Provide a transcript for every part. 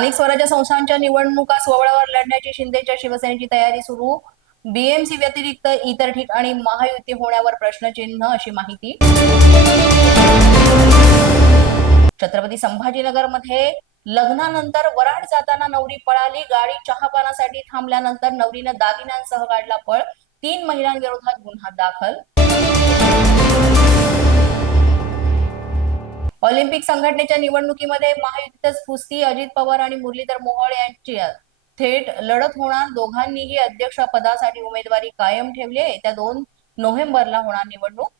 स्थानिक स्वराज्य संस्थांच्या निवडणुका सोहळ्यावर लढण्याची शिंदेच्या शिवसेनेची तयारी सुरू. बीएमसी व्यतिरिक्त इतर ठिकाणी महायुती होण्यावर प्रश्नचिन्ह अशी माहिती. छत्रपती संभाजीनगरमध्ये लग्नानंतर वराड जाताना नवरी पळाली. गाडी चहापानासाठी थांबल्यानंतर नवरीनं दागिन्यांसह काढला पळ. तीन महिलांविरोधात गुन्हा दाखल. ऑलिम्पिक संघटनेच्या निवडणुकीमध्ये महायुतीतच कुस्ती अजित पवार आणि मुरलीधर मोहोळ यांची थेट लढत होणार. दोघांनीही अध्यक्षपदासाठी उमेदवारी कायम ठेवली आहे. येत्या दोन नोव्हेंबरला होणार निवडणूक.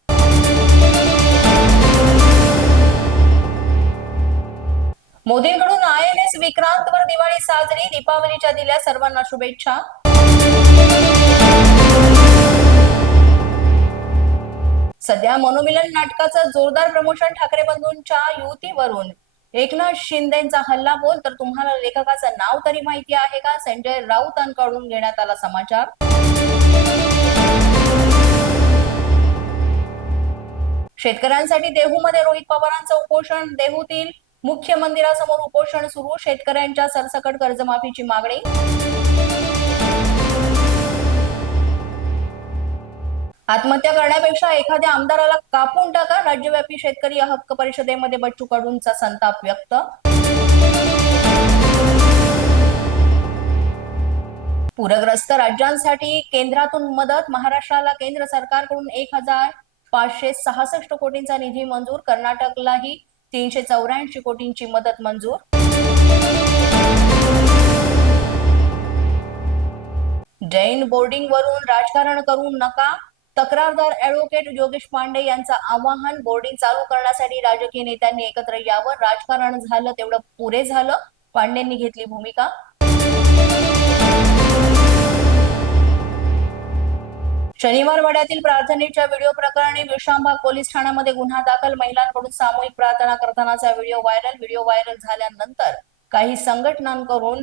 मोदींकडून आय एन एस विक्रांतवर दिवाळी साजरी दीपावलीच्या दिल्या सर्वांना शुभेच्छा. सध्या मनोमिलन नाटकाचं जोरदार प्रमोशन ठाकरे बंधूंच्या युतीवरून. एकनाथ शिंदेचा हल्ला बोल तर तुम्हाला लेखकाचं नाव तरी माहिती आहे का? संजय राऊतांकडून घेण्यात आला समाचार. शेतकऱ्यांसाठी देहूमध्ये रोहित पवारांचं उपोषण देहूतील मुख्य मंदिरासमोर उपोषण सुरू शेतकऱ्यांच्या सरसकट कर्जमाफीची मागणी. आत्महत्या करण्यापेक्षा एखाद्या आमदाराला कापून टाका. राज्यव्यापी शेतकरी हक्क परिषदेमध्ये बच्चू कडूंचा संताप व्यक्त. पूरग्रस्त राज्यांसाठी केंद्रातून मदत. महाराष्ट्राला केंद्र सरकारकडून एक हजार पाचशे सहासष्ट कोटींचा निधी मंजूर. कर्नाटकलाही तीनशे चौऱ्याऐंशी कोटींची मदत मंजूर. जैन बोर्डिंग वरून राजकारण करू नका. तक्रारदार ऍडव्होकेट योगेश पांडे यांचं आवाहन बोर्डिंग चालू करण्यासाठी राजकीय नेत्यांनी एकत्र यावं. राजकारण झालं तेवढं पुरे झालं. पांडेंनी घेतली भूमिका. शनिवार वाड्यातील प्रार्थनेच्या व्हिडिओ प्रकरणी विश्रामबाग पोलीस ठाण्यामध्ये गुन्हा दाखल. महिलांकडून सामूहिक प्रार्थना करतानाचा व्हिडिओ व्हायरल. व्हिडिओ व्हायरल झाल्यानंतर काही संघटनांकडून